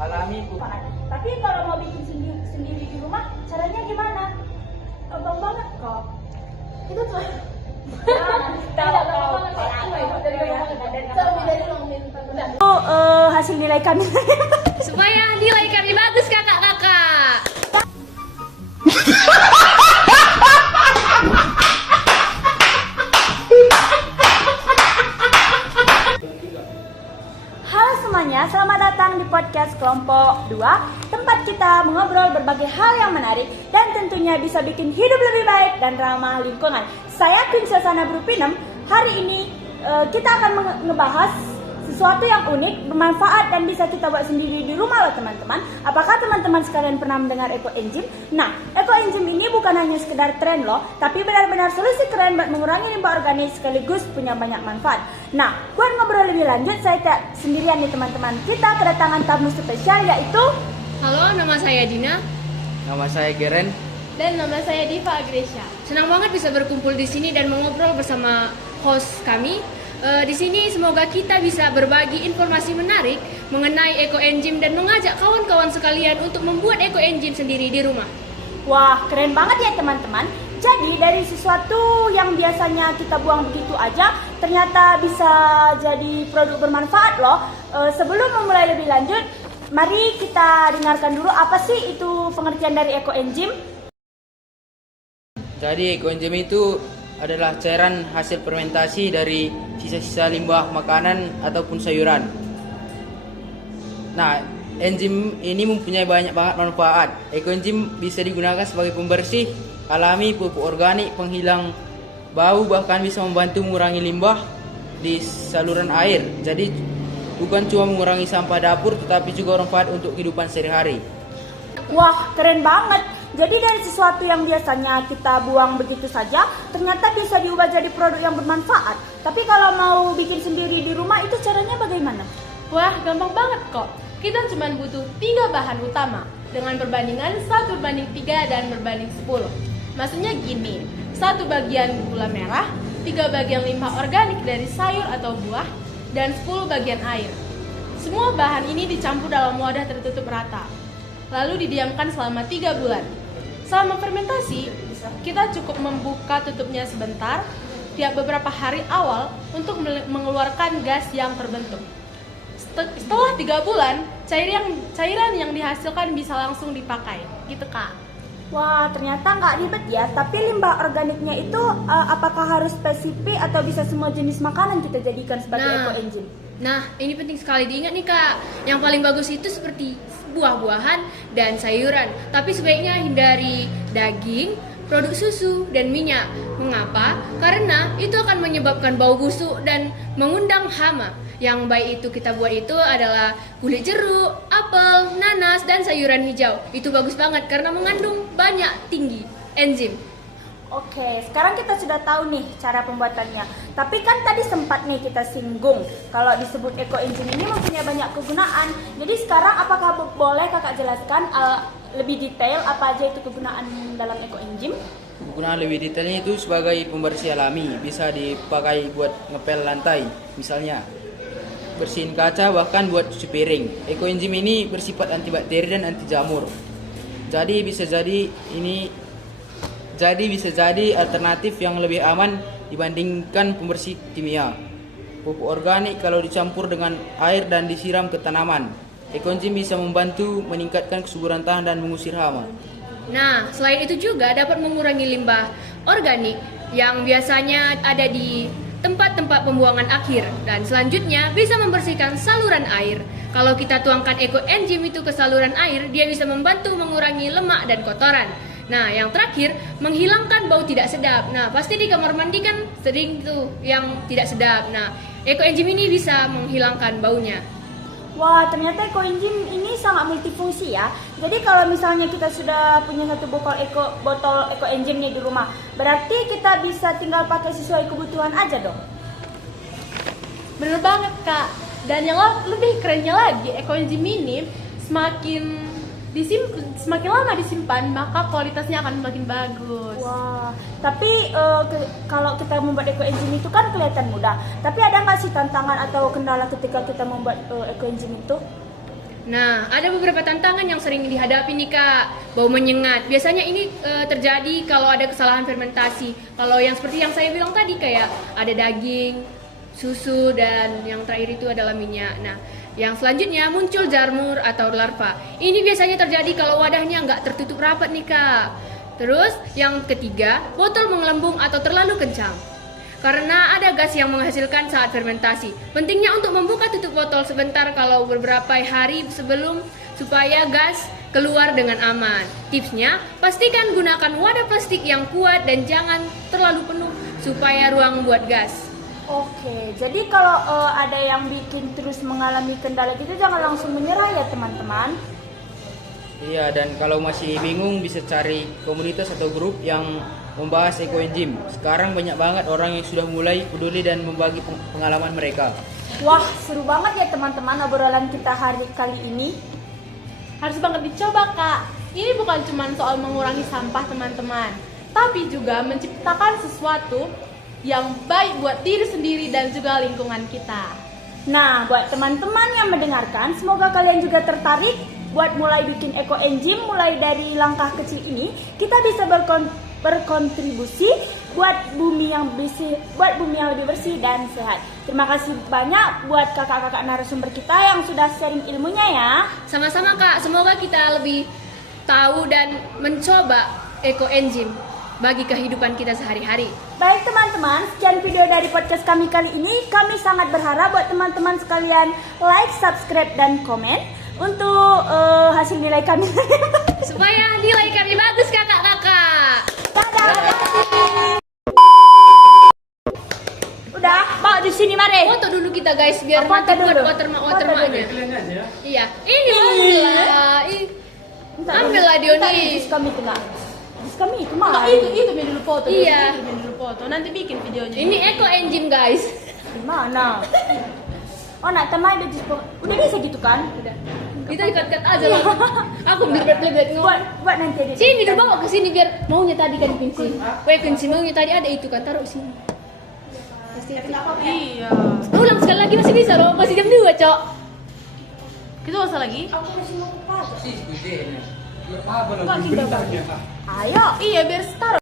alami. Tapi kalau mau bikin sendiri di rumah, caranya gimana? Gampang banget kok. Itu tuh. Hasil nilai kami. Supaya nilai kami bagus kakak-kakak. Halo semuanya, selamat datang di podcast kelompok 2, tempat kita mengobrol berbagai hal yang menarik dan tentunya bisa bikin hidup lebih baik dan ramah lingkungan. Saya Queen Sasana Brupinem. Hari ini kita akan ngebahas sesuatu yang unik, bermanfaat dan bisa kita buat sendiri di rumah loh teman-teman. Apakah teman-teman sekalian pernah mendengar Eco Engine? Nah, Eco Engine ini bukan hanya sekedar tren loh, tapi benar-benar solusi keren buat mengurangi limbah organik sekaligus punya banyak manfaat. Nah, buat ngobrol lebih lanjut, saya tak sendirian nih teman-teman. Kita kedatangan tamu spesial yaitu... Halo, nama saya Dina. Nama saya Geren. Dan nama saya Diva Agresya. Senang banget bisa berkumpul di sini dan mengobrol bersama host kami. Di sini semoga kita bisa berbagi informasi menarik mengenai Eco Engine dan mengajak kawan-kawan sekalian untuk membuat Eco Engine sendiri di rumah. Wah, keren banget ya teman-teman. Jadi dari sesuatu yang biasanya kita buang begitu aja, ternyata bisa jadi produk bermanfaat loh. Sebelum memulai lebih lanjut, mari kita dengarkan dulu apa sih itu pengertian dari Eco Engine. Jadi Eco Engine itu adalah cairan hasil fermentasi dari sisa-sisa limbah makanan ataupun sayuran. Nah, enzim ini mempunyai banyak banget manfaat. Eco Engine bisa digunakan sebagai pembersih alami, pupuk organik, penghilang bau, bahkan bisa membantu mengurangi limbah di saluran air. Jadi bukan cuma mengurangi sampah dapur, tetapi juga bermanfaat untuk kehidupan sehari-hari. Wah, keren banget. Jadi dari sesuatu yang biasanya kita buang begitu saja, ternyata bisa diubah jadi produk yang bermanfaat. Tapi kalau mau bikin sendiri di rumah, itu caranya bagaimana? Wah, gampang banget kok. Kita cuma butuh 3 bahan utama dengan perbandingan 1:3 dan berbanding 10. Maksudnya gini, 1 bagian gula merah, 3 bagian limbah organik dari sayur atau buah, dan 10 bagian air. Semua bahan ini dicampur dalam wadah tertutup rata, lalu didiamkan selama 3 bulan. Selama fermentasi, kita cukup membuka tutupnya sebentar tiap beberapa hari awal untuk mengeluarkan gas yang terbentuk. Setelah 3 bulan, cairan yang dihasilkan bisa langsung dipakai. Gitu Kak. Wah, ternyata nggak ribet ya. Tapi limbah organiknya itu apakah harus spesifik atau bisa semua jenis makanan kita jadikan sebagai Eco Engine? Nah, ini penting sekali diingat nih Kak. Yang paling bagus itu seperti buah-buahan dan sayuran. Tapi sebaiknya hindari daging, produk susu, dan minyak. Mengapa? Karena itu akan menyebabkan bau busuk dan mengundang hama. Yang baik itu kita buat itu adalah kulit jeruk, apel, nanas, dan sayuran hijau. Itu bagus banget karena mengandung tinggi enzim. Oke, sekarang kita sudah tahu nih cara pembuatannya. Tapi kan tadi sempat nih kita singgung kalau disebut Eco Engine ini mempunyai banyak kegunaan. Jadi sekarang apakah boleh kakak jelaskan lebih detail apa aja itu kegunaan dalam Eco Engine? Kegunaan lebih detailnya itu sebagai pembersih alami, bisa dipakai buat ngepel lantai, misalnya bersihin kaca, bahkan buat cuci piring. Eco Engine ini bersifat antibakteri dan anti jamur. Jadi bisa jadi alternatif yang lebih aman dibandingkan pembersih kimia. Pupuk organik kalau dicampur dengan air dan disiram ke tanaman. Eco Engine bisa membantu meningkatkan kesuburan tanah dan mengusir hama. Nah, selain itu juga dapat mengurangi limbah organik yang biasanya ada di tempat-tempat pembuangan akhir. Dan selanjutnya bisa membersihkan saluran air. Kalau kita tuangkan Eco Engine itu ke saluran air, dia bisa membantu mengurangi lemak dan kotoran. Nah, yang terakhir, menghilangkan bau tidak sedap. Nah, pasti di kamar mandi kan sering tuh yang tidak sedap. Nah, Eco Engine ini bisa menghilangkan baunya. Wah, ternyata Eco Engine ini sangat multifungsi ya. Jadi kalau misalnya kita sudah punya satu botol Eco Engine nih di rumah, berarti kita bisa tinggal pakai sesuai kebutuhan aja dong. Bener banget Kak. Dan yang lebih kerennya lagi, Eco Engine ini semakin lama disimpan, maka kualitasnya akan semakin bagus. Wah, tapi kalau kita membuat Eco Engine itu kan kelihatan mudah. Tapi ada nggak sih tantangan atau kendala ketika kita membuat Eco Engine itu? Nah, ada beberapa tantangan yang sering dihadapi nih Kak. Bau menyengat. Biasanya ini terjadi kalau ada kesalahan fermentasi. Kalau yang seperti yang saya bilang tadi kayak ada daging, susu, dan yang terakhir itu adalah minyak. Nah, yang selanjutnya muncul jamur atau larva. Ini biasanya terjadi kalau wadahnya nggak tertutup rapat nih Kak. Terus yang ketiga, botol mengelembung atau terlalu kencang. Karena ada gas yang menghasilkan saat fermentasi. Pentingnya untuk membuka tutup botol sebentar kalau beberapa hari sebelum supaya gas keluar dengan aman. Tipsnya, pastikan gunakan wadah plastik yang kuat dan jangan terlalu penuh supaya ruang buat gas. Oke, jadi kalau ada yang bikin terus mengalami kendala gitu jangan langsung menyerah ya teman-teman. Iya, dan kalau masih bingung bisa cari komunitas atau grup yang membahas ekoenzim. Sekarang banyak banget orang yang sudah mulai peduli dan membagi pengalaman mereka. Wah, seru banget ya teman-teman obrolan kita hari kali ini. Harus banget dicoba Kak. Ini bukan cuma soal mengurangi sampah teman-teman, tapi juga menciptakan sesuatu yang baik buat diri sendiri dan juga lingkungan kita. Nah, buat teman-teman yang mendengarkan, semoga kalian juga tertarik buat mulai bikin ekoenzim. Mulai dari langkah kecil ini, kita bisa berkontribusi buat bumi yang lebih bersih dan sehat. Terima kasih banyak buat kakak-kakak narasumber kita yang sudah sharing ilmunya ya. Sama-sama Kak, semoga kita lebih tahu dan mencoba ekoenzim bagi kehidupan kita sehari-hari. Baik teman-teman, sekian video dari podcast kami kali ini. Kami sangat berharap buat teman-teman sekalian like, subscribe, dan komen untuk hasil nilai kami. Supaya nilai kami bagus kakak-kakak. Dadah. Udah, mau di sini mari. Foto dulu kita guys biar Foto nanti buat dulu. watermarknya. Iya, ini ambillah. Ambillah Tadi Dioni. dis kami itu nggak? Dis kami itu Oh, mah. itu dulu foto. Iya. Itu dulu foto. Nanti bikin videonya. Ini ekoenzim guys. Di mana? Oh, nak teman udah dis. Udah bisa gitu kan? Udah. Kita ikat-ikat aja lah. Aku beli Buat nanti aja. sini dulu bawa ke sini biar maunya tadi kan kunci. Kunci maunya tadi ada itu kan taruh sini. Pasti. Iya. Ulang sekali lagi masih bisa loh, masih jam 2, Cok. Kita usah lagi? Ayo. Iya, biar taruh.